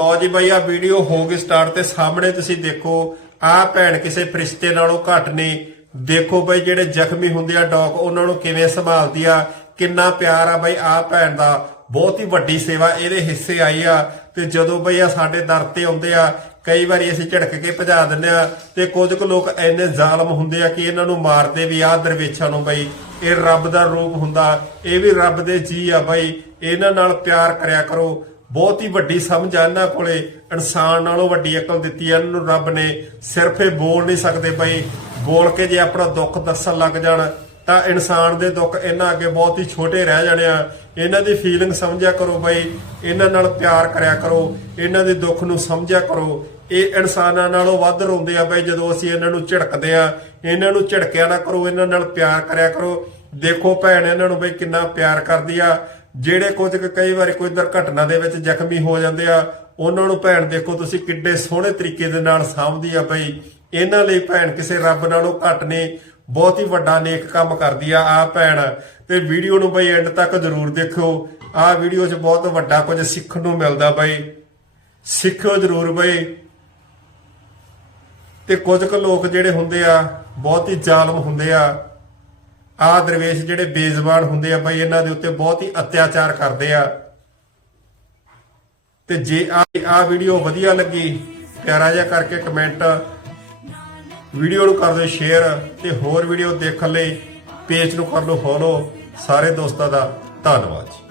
ਲਓ ਜੀ ਬਈ ਆ ਵੀਡੀਓ ਹੋ ਗਈ ਸਟਾਰਟ ਤੇ ਸਾਹਮਣੇ ਤੁਸੀਂ ਦੇਖੋ ਆ ਭੈਣ ਕਿਸੇ ਫਰਿਸ਼ਤੇ ਨਾਲੋਂ ਘੱਟ ਨਹੀਂ। ਦੇਖੋ ਬਈ, ਜਿਹੜੇ ਜ਼ਖਮੀ ਹੁੰਦੇ ਆ ਡੌਗ ਉਹਨਾਂ ਨੂੰ ਕਿਵੇਂ ਸੰਭਾਲਦੀ ਆ, ਕਿੰਨਾ ਪਿਆਰ ਆ ਬਈ ਆ ਭੈਣ ਦਾ। ਬਹੁਤ ਹੀ ਵੱਡੀ ਸੇਵਾ ਇਹਦੇ ਹਿੱਸੇ ਆਈ ਆ। ਤੇ ਜਦੋਂ ਬਈ ਆ ਸਾਡੇ ਦਰ ਤੇ ਆਉਂਦੇ ਆ, ਕਈ ਵਾਰੀ ਅਸੀਂ ਝੜਕ ਕੇ ਭਜਾ ਦਿੰਦੇ ਆ, ਤੇ ਕੁਝ ਕੁ ਲੋਕ ਐਨੇ ਜ਼ਾਲਮ ਹੁੰਦੇ ਆ ਕਿ ਇਹਨਾਂ ਨੂੰ ਮਾਰਦੇ ਵੀ ਆ ਦਰਵੇਸ਼ਾਂ ਨੂੰ ਬਈ। ਇਹ ਰੱਬ ਦਾ ਰੂਪ ਹੁੰਦਾ, ਇਹ ਵੀ ਰੱਬ ਦੇ ਜੀ ਆ ਬਈ। ਇਹਨਾਂ ਨਾਲ ਪਿਆਰ ਕਰਿਆ ਕਰੋ। ਬਹੁਤ ਹੀ ਵੱਡੀ ਸਮਝ ਆ ਇਹਨਾਂ ਕੋਲੇ। ਇਨਸਾਨ ਨਾਲੋਂ ਵੱਡੀ ਅਕਲ ਦਿੱਤੀ ਆ ਇਹਨਾਂ ਨੂੰ, ਰੱਬ ਨੇ ਸਿਰਫ ਇਹ ਬੋਲ ਨਹੀਂ ਸਕਦੇ ਬਈ, ਬੋਲ ਕੇ ਜੇ ਆਪਣਾ ਦੁੱਖ ਦੱਸਣ ਲੱਗ ਜਾਣ, ਤਾਂ ਇਨਸਾਨ ਦੇ ਦੁੱਖ ਇਹਨਾਂ ਅੱਗੇ ਬਹੁਤ ਹੀ ਛੋਟੇ ਰਹਿ ਜਾਣੇ ਆ। ਇਹਨਾਂ ਦੀ ਫੀਲਿੰਗ ਸਮਝਿਆ ਕਰੋ ਬਈ, ਇਹਨਾਂ ਨਾਲ ਪਿਆਰ ਕਰਿਆ ਕਰੋ, ਇਹਨਾਂ ਦੇ ਦੁੱਖ ਨੂੰ ਸਮਝਿਆ ਕਰੋ। ਇਹ ਇਨਸਾਨਾਂ ਨਾਲੋਂ ਵੱਧ ਰੋਂਦੇ ਆ ਬਈ, ਜਦੋਂ ਅਸੀਂ ਇਹਨਾਂ ਨੂੰ ਝਿੜਕਦੇ ਆ। ਇਹਨਾਂ ਨੂੰ ਝਿੜਕਿਆ ਨਾ ਕਰੋ, ਇਹਨਾਂ ਨਾਲ ਪਿਆਰ ਕਰਿਆ ਕਰੋ। ਦੇਖੋ ਭੈਣ, ਇਹਨਾਂ ਨੂੰ ਬਈ ਕਿੰਨਾ ਪਿਆਰ ਕਰਦੀ ਆ। ਜਿਹੜੇ ਕੁਝ ਕੁ ਕਈ ਵਾਰੀ ਕੋਈ ਦੁਰਘਟਨਾ ਦੇ ਵਿੱਚ ਜ਼ਖਮੀ ਹੋ ਜਾਂਦੇ ਆ, ਉਹਨਾਂ ਨੂੰ ਭੈਣ ਦੇਖੋ ਤੁਸੀਂ ਕਿੱਡੇ ਸੋਹਣੇ ਤਰੀਕੇ ਦੇ ਨਾਲ ਸਾਂਭਦੀ ਆ ਬਈ। ਇਹਨਾਂ ਲਈ ਭੈਣ ਕਿਸੇ ਰੱਬ ਨਾਲੋਂ ਘੱਟ ਨੇ, ਬਹੁਤ ਹੀ ਵੱਡਾ ਨੇਕ ਕੰਮ ਕਰਦੀ ਆ ਆ ਭੈਣ। ਤੇ ਵੀਡੀਓ ਨੂੰ ਬਈ ਐਂਡ ਤੱਕ ਜ਼ਰੂਰ ਦੇਖਿਓ। ਆ ਵੀਡੀਓ 'ਚ ਬਹੁਤ ਵੱਡਾ ਕੁਝ ਸਿੱਖਣ ਨੂੰ ਮਿਲਦਾ ਬਈ। ਸਿੱਖਿਓ ਜ਼ਰੂਰ ਬਈ। ਤੇ ਕੁਝ ਕੁ ਲੋਕ ਜਿਹੜੇ ਹੁੰਦੇ ਆ, ਬਹੁਤ ਹੀ ਜ਼ਾਲਮ ਹੁੰਦੇ ਆ। ਆ ਦਰਵੇਸ਼ ਜਿਹੜੇ ਬੇਜ਼ਬਾਨ ਹੁੰਦੇ ਆ ਬਈ, ਇਹਨਾਂ ਦੇ ਉੱਤੇ ਬਹੁਤ ਹੀ ਅਤਿਆਚਾਰ ਕਰਦੇ ਆ। ਤੇ ਜੇ ਆ ਆ ਵੀਡੀਓ ਵਧੀਆ ਲੱਗੀ, ਪਿਆਰਾ ਜਿਹਾ ਕਰਕੇ ਕਮੈਂਟ ਵੀਡੀਓ ਨੂੰ ਕਰ ਦਿਓ ਸ਼ੇਅਰ ਤੇ ਹੋਰ ਵੀਡੀਓ ਦੇਖਣ ਲਈ ਪੇਜ ਨੂੰ ਕਰ ਲਓ ਫੋਲੋ ਸਾਰੇ ਦੋਸਤਾਂ ਦਾ ਧੰਨਵਾਦ ਜੀ।